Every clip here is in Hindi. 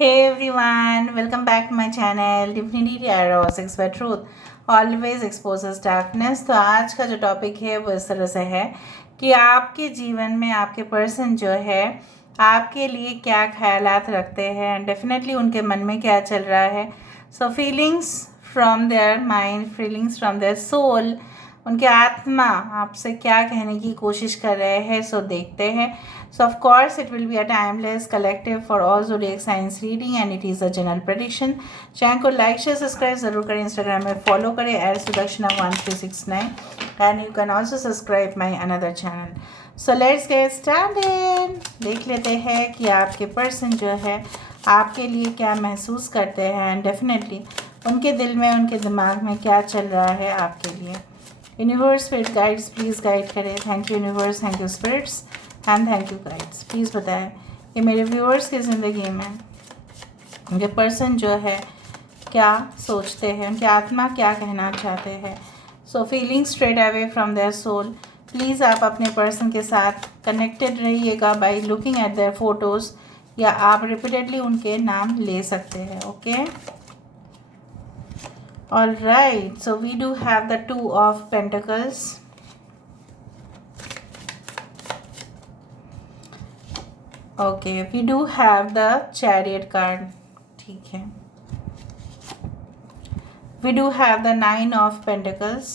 Hey everyone, welcome back to my channel. Definitely Arrows Expert Truth always exposes darkness. तो आज का जो टॉपिक है वो इस तरह से है कि आपके जीवन में आपके पर्सन जो है आपके लिए क्या ख्यालात रखते हैं एंड डेफिनेटली उनके मन में क्या चल रहा है. So feelings from their mind, feelings from their soul, उनके आत्मा आपसे क्या कहने की कोशिश कर रहे हैं. सो देखते हैं. So of course it will be a timeless collective for all zodiac signs reading and it is a general prediction. Channel को लाइक शेयर सब्सक्राइब ज़रूर करें, इंस्टाग्राम में फॉलो करें @Sudakshana1369 and you can also subscribe my another channel. So let's get started. देख लेते हैं कि आपके पर्सन जो है आपके लिए क्या महसूस करते हैं एंड डेफिनेटली उनके दिल में उनके दिमाग में क्या चल रहा है आपके लिए. Universe spirit guides please guide करें. Thank you universe, thank you spirits and thank you guides. Please बताएं कि मेरे व्यूअर्स की ज़िंदगी में उनके पर्सन जो है क्या सोचते हैं, उनकी आत्मा क्या कहना चाहते हैं. So feeling straight away from their soul. Please आप अपने पर्सन के साथ कनेक्टेड रहिएगा by looking at their photos या आप रिपीटेडली उनके नाम ले सकते हैं. Okay, all right. So we do have the 2 of Pentacles. Okay, we do have the chariot card. ठीक है. We do have the 9 of Pentacles,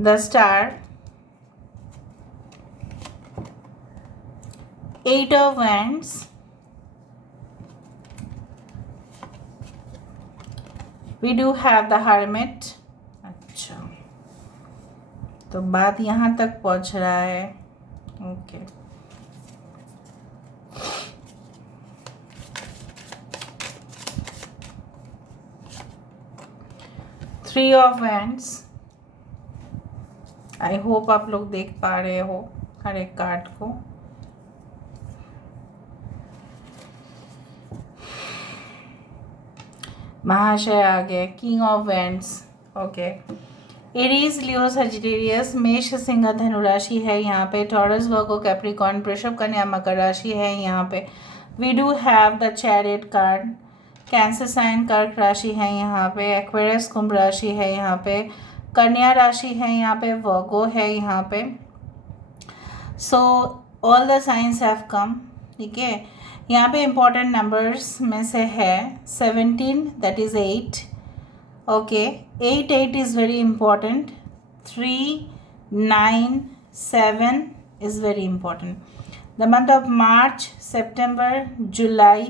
the star, 8 of Wands, we do have the hermit. अच्छा, तो बात यहाँ तक पहुँच रहा है. Okay, three of wands. I hope आप लोग देख पा रहे हो हर एक कार्ड को. महाशय आ गए, king of wands. Okay, Aries, Leo, Sagittarius, मेष, सिंह, धनु राशि है यहाँ पे. टॉरस, वर्गो, कैप्रिकॉर्न, वृषभ, कन्या, मकर राशि है यहाँ पे. We do have the chariot card. Cancer sign, कर्क राशि है यहाँ पे. एक्वेरियस, कुंभ राशि है यहाँ पे. कन्या राशि है यहाँ पे. वर्गो है यहाँ पे. So all the science have come. ठीक है. यहाँ पे इम्पॉर्टेंट नंबर्स में से है 17, that is 8. Okay, 8 is very important. 3, 9, 7 is very important. The month of March, September, July,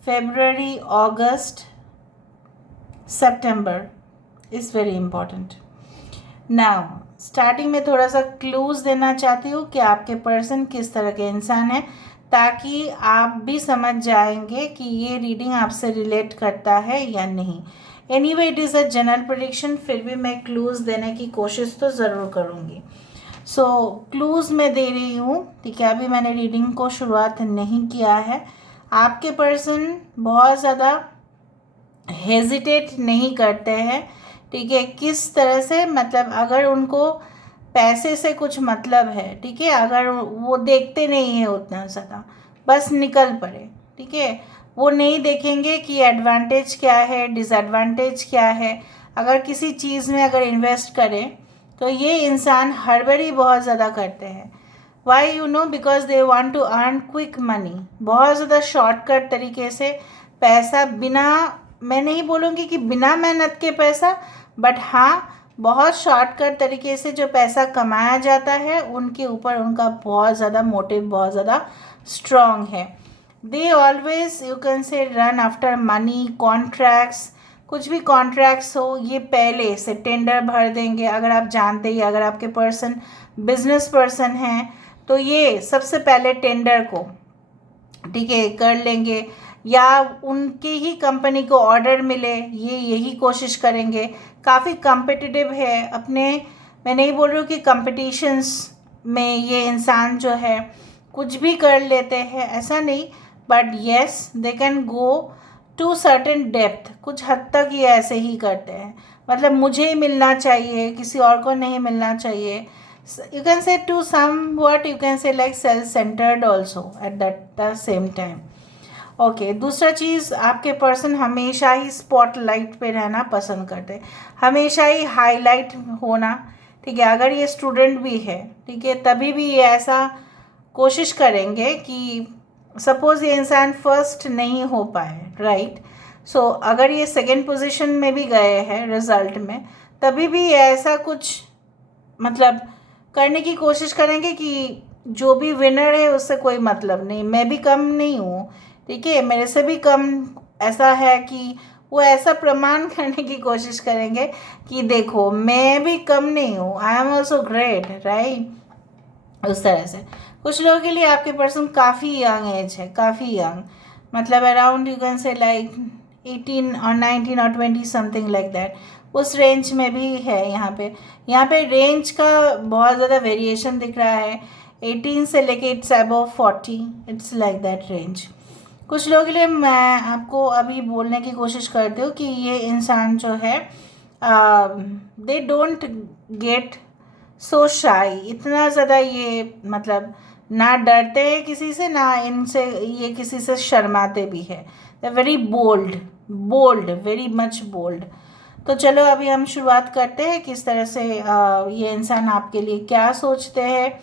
February, August, September is very important. Now, starting में थोड़ा सा क्लूज देना चाहती हूँ कि आपके पर्सन किस तरह के इंसान है, ताकि आप भी समझ जाएंगे कि ये रीडिंग आपसे रिलेट करता है या नहीं. Anyway it is a general prediction, फिर भी मैं क्लूज़ देने की कोशिश तो ज़रूर करूँगी. सो क्लूज़ मैं दे रही हूँ. ठीक है, अभी मैंने रीडिंग को शुरुआत नहीं किया है. आपके पर्सन बहुत ज़्यादा हेजिटेट नहीं करते हैं. ठीक है, किस तरह से, मतलब अगर उनको पैसे से कुछ मतलब है, ठीक है, अगर वो देखते नहीं है उतना ज़्यादा, बस निकल पड़े. ठीक है, वो नहीं देखेंगे कि एडवांटेज क्या है, डिसएडवांटेज क्या है. अगर किसी चीज़ में अगर इन्वेस्ट करें तो ये इंसान हड़बड़ी बहुत ज़्यादा करते हैं. Why you know, because they want to earn quick money. बहुत ज़्यादा शॉर्टकट तरीके से पैसा, बिना, मैं नहीं बोलूँगी कि बिना मेहनत के पैसा, बट हाँ बहुत शॉर्टकट तरीके से जो पैसा कमाया जाता है उनके ऊपर उनका बहुत ज़्यादा मोटिव बहुत ज़्यादा स्ट्रॉन्ग है. They always, you can say, run after money, contracts. कुछ भी कॉन्ट्रैक्ट्स हो, ये पहले से टेंडर भर देंगे. अगर आप जानते ही, अगर आपके पर्सन बिजनेस पर्सन हैं तो ये सबसे पहले टेंडर को, ठीक है, कर लेंगे, या उनकी ही कंपनी को ऑर्डर मिले, ये यही कोशिश करेंगे. काफ़ी कम्पिटिटिव है अपने, मैं नहीं बोल रही हूँ कि कंपटीशंस में ये इंसान जो है कुछ भी कर लेते हैं, ऐसा नहीं, but yes they can go to certain depth. कुछ हद तक ये ऐसे ही करते हैं, मतलब मुझे ही मिलना चाहिए, किसी और को नहीं मिलना चाहिए. you can say to somewhat you can say like self centered also at that the same time. Okay दूसरा चीज़, आपके पर्सन हमेशा ही स्पॉटलाइट पे रहना पसंद करते हैं, हमेशा ही हाईलाइट होना, ठीक है। अगर ये स्टूडेंट भी है, ठीक है, तभी भी ये ऐसा कोशिश करेंगे कि सपोज़ ये इंसान फर्स्ट नहीं हो पाए, राइट। सो अगर ये सेकंड पोजीशन में भी गए हैं रिजल्ट में, तभी भी ये ऐसा कुछ मतलब करने की कोशिश करेंगे कि जो भी विनर है उससे कोई मतलब नहीं, मैं भी कम नहीं हूँ, ठीक है, मेरे से भी कम, ऐसा है कि वो ऐसा प्रमाण करने की कोशिश करेंगे कि देखो मैं भी कम नहीं हूँ, I am also great, right. उस तरह से कुछ लोगों के लिए आपके पर्सन काफ़ी यंग एज है, काफ़ी यंग, मतलब around you can say like 18 और 19 और 20 समथिंग लाइक दैट, उस रेंज में भी है। यहाँ पे रेंज का बहुत ज़्यादा वेरिएशन दिख रहा है, 18 से लेके it's above 40, it's like that range. कुछ लोगों के लिए मैं आपको अभी बोलने की कोशिश करती हूँ कि ये इंसान जो है दे डोंट गेट सो शाई, इतना ज़्यादा ये मतलब ना डरते हैं किसी से, ना इनसे ये किसी से शर्माते भी है, they very bold, very much bold. तो चलो अभी हम शुरुआत करते हैं किस तरह से ये इंसान आपके लिए क्या सोचते हैं।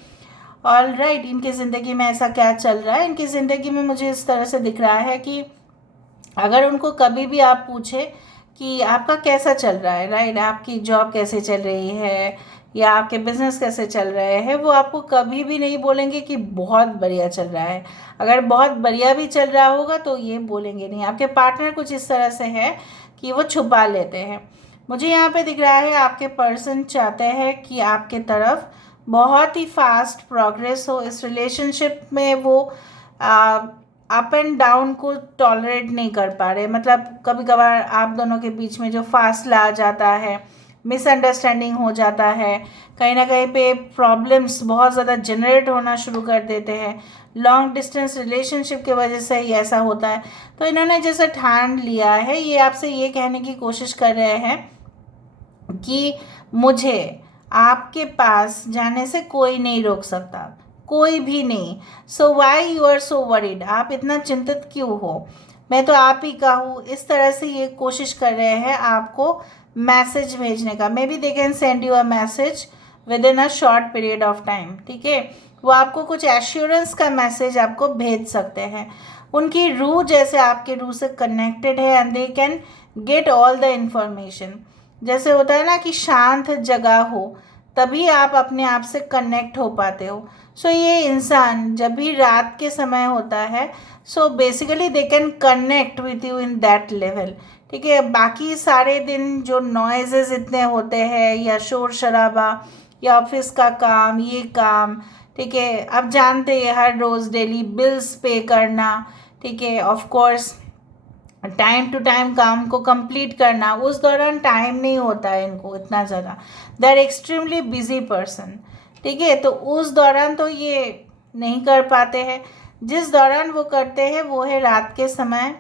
ऑल राइट, इनकी ज़िंदगी में ऐसा क्या चल रहा है। इनकी ज़िंदगी में मुझे इस तरह से दिख रहा है कि अगर उनको कभी भी आप पूछे कि आपका कैसा चल रहा है, राइट, आपकी जॉब कैसे चल रही है या आपके बिजनेस कैसे चल रहे हैं, वो आपको कभी भी नहीं बोलेंगे कि बहुत बढ़िया चल रहा है। अगर बहुत बढ़िया भी चल रहा होगा तो ये बोलेंगे नहीं। आपके पार्टनर कुछ इस तरह से है कि वो छुपा लेते हैं। मुझे यहाँ पे दिख रहा है आपके पर्सन चाहते हैं कि आपके तरफ बहुत ही फास्ट प्रोग्रेस हो इस रिलेशनशिप में। वो अप एंड डाउन को टॉलरेट नहीं कर पा रहे, मतलब कभी कभार आप दोनों के बीच में जो फासला आ जाता है, मिसअंडरस्टैंडिंग हो जाता है, कहीं ना कहीं पे प्रॉब्लम्स बहुत ज़्यादा जनरेट होना शुरू कर देते हैं। लॉन्ग डिस्टेंस रिलेशनशिप की वजह से ही ऐसा होता है। तो इन्होंने जैसे ठान लिया है, ये आपसे ये कहने की कोशिश कर रहे हैं कि मुझे आपके पास जाने से कोई नहीं रोक सकता, कोई भी नहीं। So why you are so worried, आप इतना चिंतित क्यों हो, मैं तो आप ही का हूँ। इस तरह से ये कोशिश कर रहे हैं आपको मैसेज भेजने का। May be they can send you a message with in a short period of time, ठीक है। वो आपको कुछ एश्योरेंस का मैसेज आपको भेज सकते हैं। उनकी रूह जैसे आपके रूह से कनेक्टेड है and they can get all the information. जैसे होता है ना कि शांत जगह हो तभी आप अपने आप से कनेक्ट हो पाते हो। सो ये इंसान जब भी रात के समय होता है, so basically they can connect with you in that level, ठीक है। बाकी सारे दिन जो नॉइजेस इतने होते हैं या शोर शराबा या ऑफिस का काम, ये काम, ठीक है, आप जानते हैं हर रोज़ डेली बिल्स पे करना, ठीक है, of course time to time काम को कंप्लीट करना, उस दौरान टाइम नहीं होता है इनको इतना ज़्यादा। They are extremely busy person, ठीक है। तो उस दौरान तो ये नहीं कर पाते हैं। जिस दौरान वो करते हैं वो है रात के समय।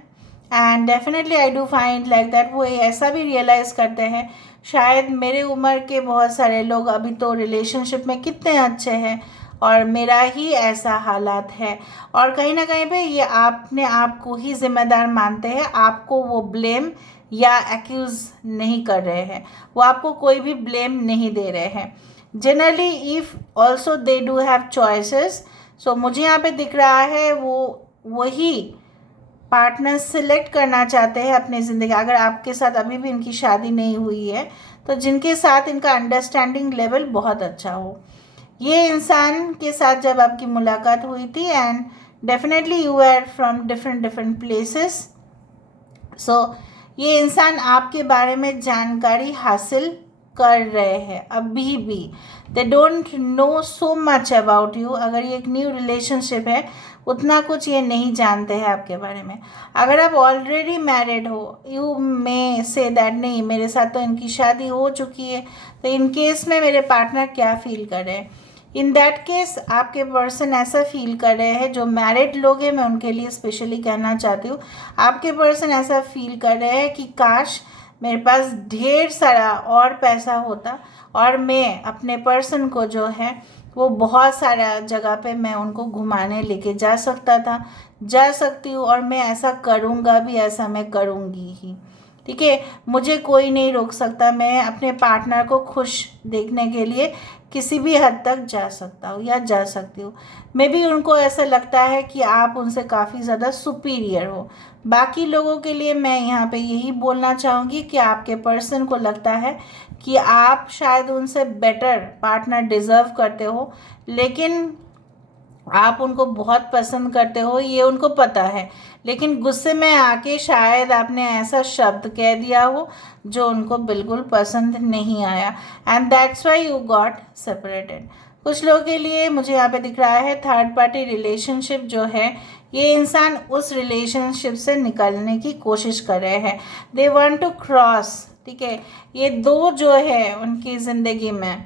And definitely I do find like that वो ऐसा भी रियलाइज़ करते हैं शायद मेरे उम्र के बहुत सारे लोग अभी तो रिलेशनशिप में कितने अच्छे हैं और मेरा ही ऐसा हालात है। और कहीं ना कहीं पे ये आपने आप को ही जिम्मेदार मानते हैं, आपको वो ब्लेम या एक्यूज़ नहीं कर रहे हैं, वो आपको कोई भी ब्लेम नहीं दे रहे हैं। Generally if also they do have choices, so मुझे यहाँ पे दिख रहा है वो वही पार्टनर सिलेक्ट करना चाहते हैं अपनी ज़िंदगी। अगर आपके साथ अभी भी इनकी शादी नहीं हुई है तो जिनके साथ इनका अंडरस्टैंडिंग लेवल बहुत अच्छा हो। ये इंसान के साथ जब आपकी मुलाकात हुई थी and definitely you are from different places, so ये इंसान आपके बारे में जानकारी हासिल कर रहे हैं अभी भी। They don't know so much about you. अगर ये एक न्यू रिलेशनशिप है उतना कुछ ये नहीं जानते हैं आपके बारे में। अगर आप ऑलरेडी मैरिड हो, यू मे से दैट नहीं मेरे साथ तो इनकी शादी हो चुकी है, तो इन केस में मेरे पार्टनर क्या फील कर रहे हैं। इन दैट केस आपके पर्सन ऐसा फील कर रहे हैं, जो मैरिड लोग हैं मैं उनके लिए स्पेशली कहना चाहती हूँ, आपके पर्सन ऐसा फील कर रहे हैं कि काश मेरे पास ढेर सारा और पैसा होता और मैं अपने पर्सन को जो है वो बहुत सारा जगह पे मैं उनको घुमाने लेके जा सकता था, जा सकती हूँ, और मैं ऐसा करूँगा भी, ऐसा मैं करूँगी ही। ठीक है, मुझे कोई नहीं रोक सकता। मैं अपने पार्टनर को खुश देखने के लिए किसी भी हद तक जा सकता हूँ या जा सकती हूँ। मे बी उनको ऐसा लगता है कि आप उनसे काफ़ी ज़्यादा सुपीरियर हो। बाकी लोगों के लिए मैं यहाँ पे यही बोलना चाहूँगी कि आपके पर्सन को लगता है कि आप शायद उनसे बेटर पार्टनर डिज़र्व करते हो, लेकिन आप उनको बहुत पसंद करते हो, ये उनको पता है, लेकिन गुस्से में आके शायद आपने ऐसा शब्द कह दिया हो जो उनको बिल्कुल पसंद नहीं आया, and that's why you got separated. कुछ लोगों के लिए मुझे यहाँ पे दिख रहा है थर्ड पार्टी रिलेशनशिप जो है, ये इंसान उस रिलेशनशिप से निकलने की कोशिश कर रहे हैं। They want to cross. ठीक है, ये दो जो है उनकी ज़िंदगी में,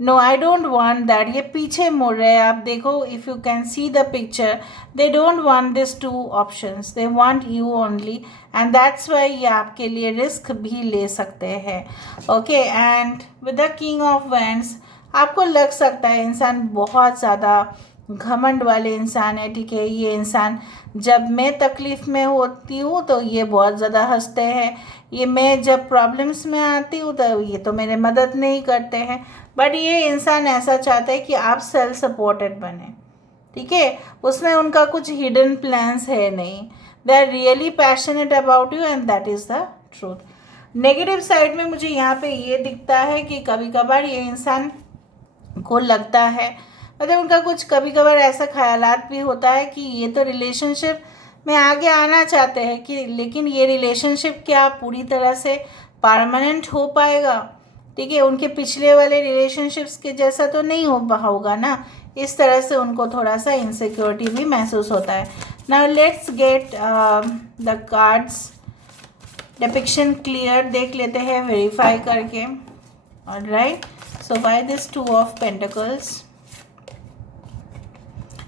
no I don't want that, ये पीछे मुड़ रहे हैं। आप देखो, if you can see the picture, they don't want this two options, they want you only, and that's why ये आपके लिए रिस्क भी ले सकते हैं। Okay, and with the king of wands आपको लग सकता है इंसान बहुत ज़्यादा घमंड वाले इंसान है। ठीक है, ये इंसान जब मैं तकलीफ़ में होती हूँ तो ये बहुत ज़्यादा हंसते हैं, ये मैं जब प्रॉब्लम्स में आती हूँ तो ये तो मेरे मदद नहीं करते हैं। बट ये इंसान ऐसा चाहता है कि आप सेल्फ सपोर्टेड बने। ठीक है, उसमें उनका कुछ हिडन प्लान्स है नहीं। They are really passionate about you and that is the truth. Negative side में मुझे यहाँ पे ये दिखता है कि कभी कभार ये इंसान को लगता है, मतलब उनका कुछ कभी कभार ऐसा ख्यालात भी होता है कि ये तो रिलेशनशिप में आगे आना चाहते हैं कि, लेकिन ये रिलेशनशिप क्या पूरी तरह से परमानेंट हो पाएगा। ठीक है, उनके पिछले वाले रिलेशनशिप्स के जैसा तो नहीं होगा ना। इस तरह से उनको थोड़ा सा इनसिक्योरिटी भी महसूस होता है। Now let's get the cards depiction clear, देख लेते हैं वेरीफाई करके। Alright, so by this two of pentacles,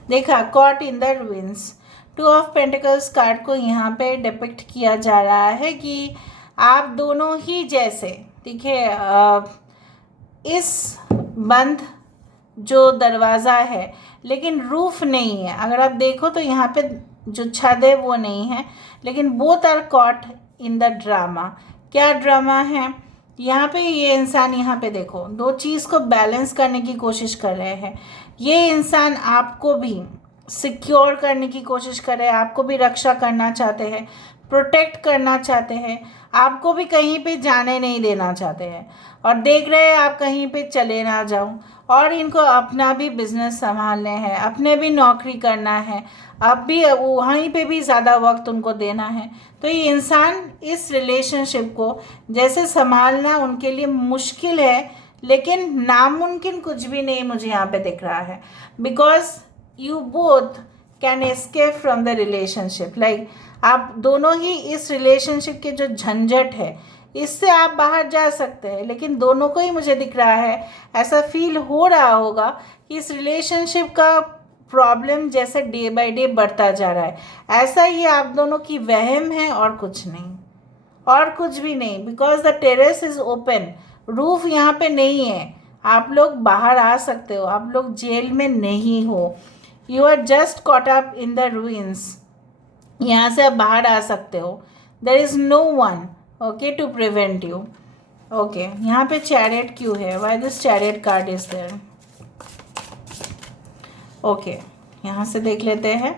देखा caught in the ruins. Two of pentacles card को यहाँ पे डिपिक्ट किया जा रहा है कि आप दोनों ही जैसे, ठीक है, इस बंद जो दरवाज़ा है लेकिन रूफ नहीं है। अगर आप देखो तो यहाँ पे जो छत है वो नहीं है, लेकिन both are caught in the drama. क्या ड्रामा है यहाँ पे? ये इंसान यहाँ पे देखो दो चीज़ को बैलेंस करने की कोशिश कर रहे हैं। ये इंसान आपको भी सिक्योर करने की कोशिश कर रहे हैं, आपको भी रक्षा करना चाहते हैं, प्रोटेक्ट करना चाहते हैं, आपको भी कहीं पे जाने नहीं देना चाहते हैं, और देख रहे हैं आप कहीं पे चले ना जाओ, और इनको अपना भी बिजनेस संभालने हैं, अपने भी नौकरी करना है, अब भी वहीं पे भी ज़्यादा वक्त उनको देना है। तो ये इंसान इस रिलेशनशिप को जैसे संभालना उनके लिए मुश्किल है, लेकिन नामुमकिन कुछ भी नहीं मुझे यहाँ पे दिख रहा है। Because you both can escape from the relationship, like आप दोनों ही इस रिलेशनशिप के जो झंझट है इससे आप बाहर जा सकते हैं, लेकिन दोनों को ही मुझे दिख रहा है, ऐसा फील हो रहा होगा कि इस रिलेशनशिप का प्रॉब्लम जैसे डे बाय डे बढ़ता जा रहा है। ऐसा ही आप दोनों की वहम है और कुछ नहीं, और कुछ भी नहीं। Because the terrace is open, roof यहाँ पे नहीं है, आप लोग बाहर आ सकते हो, आप लोग जेल में नहीं हो। You are just caught up in the ruins, यहाँ से आप बाहर आ सकते हो। There is no one okay to prevent you. Okay, यहाँ पे चैरियट क्यों है? Why this chariot card is there? ओके, यहाँ से देख लेते हैं।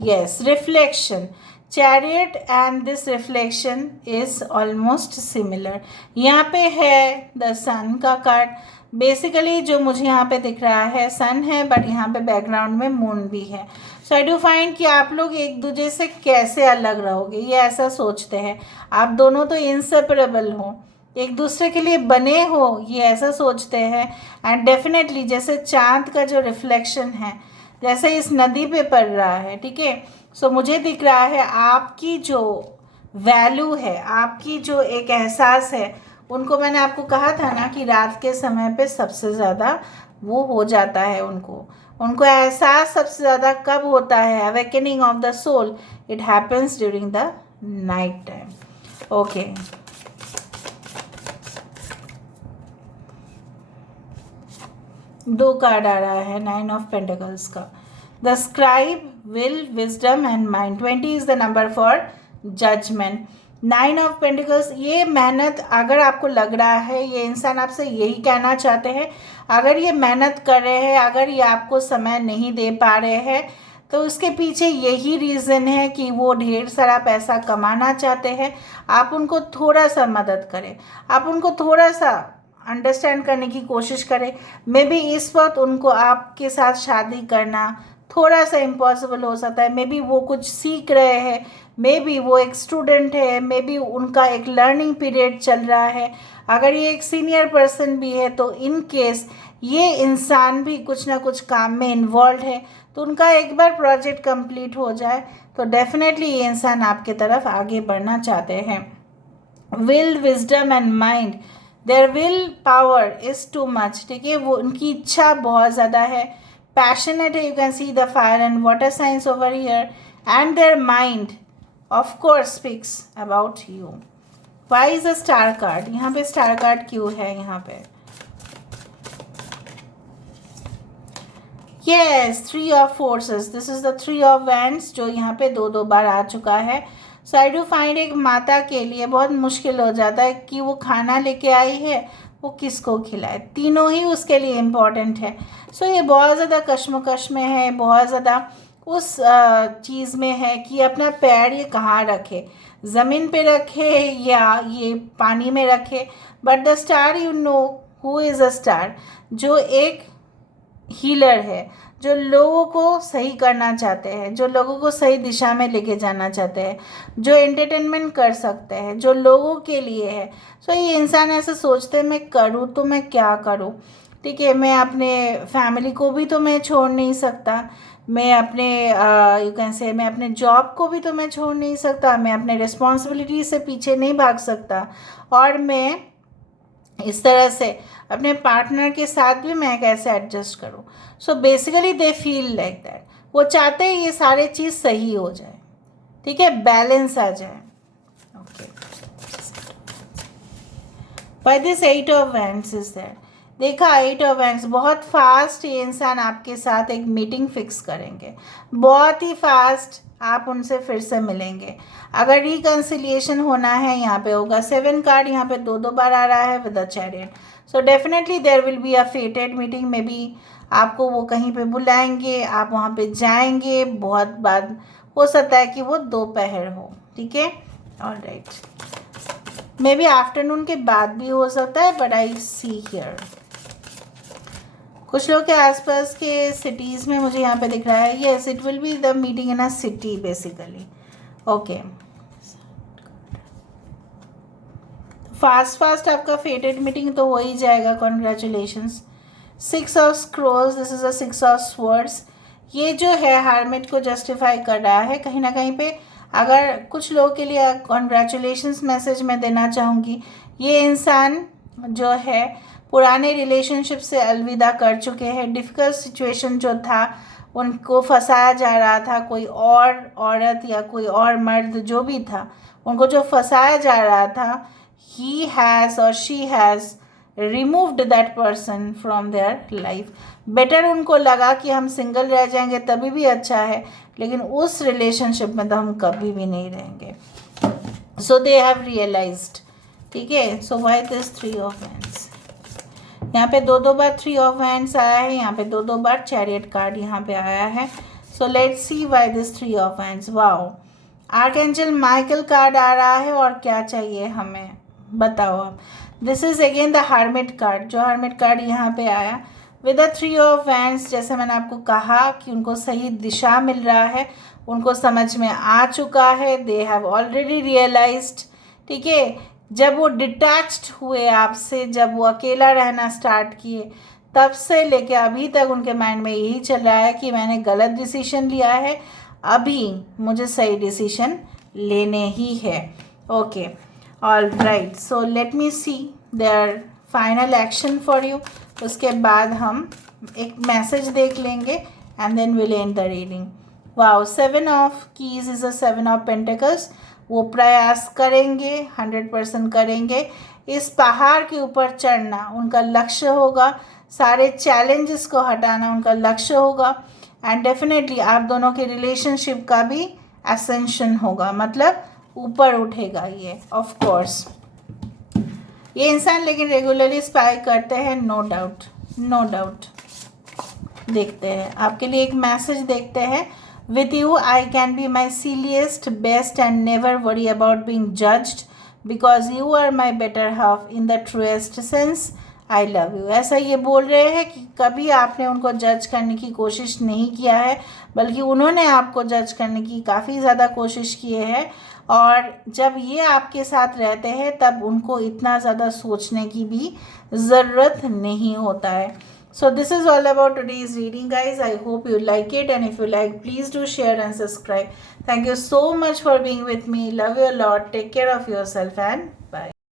Yes, reflection, chariot and this reflection is almost similar. यहाँ पे है द सन का कार्ड। बेसिकली जो मुझे यहाँ पे दिख रहा है सन है, बट यहाँ पे बैकग्राउंड में मून भी है। सो आई डू फाइंड कि आप लोग एक दूसरे से कैसे अलग रहोगे, ये ऐसा सोचते हैं। आप दोनों तो इंसेपरेबल हो, एक दूसरे के लिए बने हो, ये ऐसा सोचते हैं। एंड डेफिनेटली जैसे चांद का जो रिफ्लेक्शन है जैसे इस नदी पे पड़ रहा है, ठीक है। सो मुझे दिख रहा है आपकी जो वैल्यू है, आपकी जो एक एहसास है, उनको मैंने आपको कहा था ना कि रात के समय पे सबसे ज़्यादा वो हो जाता है, उनको एहसास सबसे ज़्यादा कब होता है? Awakening of the soul, it happens during the night time. Okay, दो कार्ड आ रहा है 9 ऑफ पेंटिकल्स का। The scribe, will, wisdom and mind. 20 is the number for judgement. 9 of pentacles, ये मेहनत अगर आपको लग रहा है, ये इंसान आपसे यही कहना चाहते हैं, अगर ये मेहनत कर रहे हैं, अगर ये आपको समय नहीं दे पा रहे हैं, तो उसके पीछे यही रीज़न है कि वो ढेर सारा पैसा कमाना चाहते हैं। आप उनको थोड़ा सा मदद करें, आप उनको थोड़ा सा अंडरस्टैंड करने की कोशिश करें। मे बी इस वक्त उनको आपके साथ शादी करना थोड़ा सा इम्पॉसिबल हो सकता है। मे बी वो कुछ सीख रहे हैं, मे बी वो एक स्टूडेंट है, मे बी उनका एक लर्निंग पीरियड चल रहा है। अगर ये एक सीनियर पर्सन भी है तो इन केस ये इंसान भी कुछ ना कुछ काम में इन्वॉल्व है, तो उनका एक बार प्रोजेक्ट कंप्लीट हो जाए तो डेफिनेटली ये इंसान आपके तरफ आगे बढ़ना चाहते हैं। Will, wisdom and mind, there will power is too much. ठीक है, वो उनकी इच्छा बहुत ज़्यादा है, पैशनेट है। You can see the fire and water signs over here, and their mind of course speaks about you. Why is a star card? यहाँ पे स्टार कार्ड क्यों है यहाँ पे? Yes, 3 of forces, this is the 3 of wands जो यहाँ पे दो बार आ चुका है। सो आई डू फाइंड एक माता के लिए बहुत मुश्किल हो जाता है कि वो खाना लेके आई है, वो किसको खिलाए। तीनों ही उसके लिए इम्पॉर्टेंट है। सो ये बहुत ज़्यादा कश्मकश में है, बहुत ज़्यादा उस चीज़ में है कि अपना पैर ये कहाँ रखे, ज़मीन पे रखे या ये पानी में रखे। But the star, you know who is a star, जो एक हीलर है, जो लोगों को सही करना चाहते हैं, जो लोगों को सही दिशा में लेके जाना चाहते हैं, जो एंटरटेनमेंट कर सकते हैं, जो लोगों के लिए है। सो ये इंसान ऐसे सोचते हैं मैं करूँ तो मैं क्या करूँ। ठीक है, मैं अपने फैमिली को भी तो मैं छोड़ नहीं सकता, मैं अपने यू कैन से मैं अपने जॉब को भी तो मैं छोड़ नहीं सकता, मैं अपने रिस्पॉन्सिबिलिटी से पीछे नहीं भाग सकता, और मैं इस तरह से अपने पार्टनर के साथ भी मैं कैसे एडजस्ट करूं। So basically they feel like that, वो चाहते हैं ये सारे चीज़ सही हो जाए। ठीक है, बैलेंस आ जाए। Okay, by this 8 of wands is that, देखा 8 ऑफ वैंड्स, बहुत फास्ट ये इंसान आपके साथ एक मीटिंग फिक्स करेंगे, बहुत ही फास्ट आप उनसे फिर से मिलेंगे। अगर रिकन्सिलिएशन होना है यहाँ पे होगा। 7 कार्ड यहाँ पे दो बार आ रहा है with the chariot. So definitely there will be a fated meeting. Maybe आपको वो कहीं पे बुलाएंगे, आप वहाँ पे जाएंगे, बहुत बाद हो सकता है कि वो दोपहर हो। ठीक है, ऑलराइट, मे बी आफ्टरनून के बाद भी हो सकता है, बट आई सी हियर कुछ लोग के आसपास के सिटीज़ में मुझे यहाँ पे दिख रहा है। Yes, it will be the meeting in a city basically. Okay, fast आपका फेटेड मीटिंग तो हो ही जाएगा। Congratulations. 6 of scrolls, this is a 6 of swords. ये जो है हार्मिट को जस्टिफाई कर रहा है कहीं ना कहीं पे। अगर कुछ लोगों के लिए कॉन्ग्रेचुलेशंस मैसेज मैं देना चाहूँगी, ये इंसान जो है पुराने रिलेशनशिप से अलविदा कर चुके हैं। डिफ़िकल्ट सिचुएशन जो था, उनको फंसाया जा रहा था, कोई और औरत या कोई और मर्द जो भी था, उनको जो फंसाया जा रहा था, he has or she has removed that person from their life. Better उनको लगा कि हम सिंगल रह जाएंगे तभी भी अच्छा है, लेकिन उस रिलेशनशिप में तो हम कभी भी नहीं रहेंगे। सो दे हैव रियलाइज्ड। ठीक है, सो वाई दिस 3 ऑफ वैंड्स, यहाँ पे दो बार 3 ऑफ वैंड्स आया है, यहाँ पे दो बार चैरियट कार्ड यहाँ पे आया है। So let's see why this 3 of wands. Wow, archangel Michael card आ रहा है, और क्या चाहिए हमें बताओ आप। This is again the hermit card, जो हार्मिट कार्ड यहाँ पे आया विद द 3 ऑफ वैंड्स। जैसे मैंने आपको कहा कि उनको सही दिशा मिल रहा है, उनको समझ में आ चुका है, दे हैव ऑलरेडी रियलाइज्ड। ठीक है, जब वो डिटैच्ड हुए आपसे, जब वो अकेला रहना स्टार्ट किए, तब से लेके अभी तक उनके माइंड में यही चल रहा है कि मैंने गलत डिसीजन लिया है, अभी मुझे सही डिसीजन लेने ही है। Okay, all right, so let me see their final action for you. उसके बाद हम एक मैसेज देख लेंगे and then will end the reading. Wow, 7 of keys is a 7 of pentacles. वो प्रयास करेंगे, 100% करेंगे। इस पहाड़ के ऊपर चढ़ना उनका लक्ष्य होगा, सारे चैलेंजेस को हटाना उनका लक्ष्य होगा। एंड डेफिनेटली आप दोनों के रिलेशनशिप का भी एसेंशन होगा, मतलब ऊपर उठेगा ये ऑफ कोर्स। ये इंसान लेकिन रेगुलरली स्पाई करते हैं, नो डाउट, नो डाउट। देखते हैं आपके लिए एक मैसेज, देखते हैं। With you I can be my silliest best and never worry about being judged because you are my better half in the truest sense, I love you. ऐसा ये बोल रहे हैं कि कभी आपने उनको जज करने की कोशिश नहीं किया है, बल्कि उन्होंने आपको जज करने की काफ़ी ज़्यादा कोशिश किए हैं। और जब ये आपके साथ रहते हैं तब उनको इतना ज़्यादा सोचने की भी ज़रूरत नहीं होता है। So this is all about today's reading, guys. I hope you like it, and if you like, please do share and subscribe. Thank you so much for being with me. Love you a lot. Take care of yourself and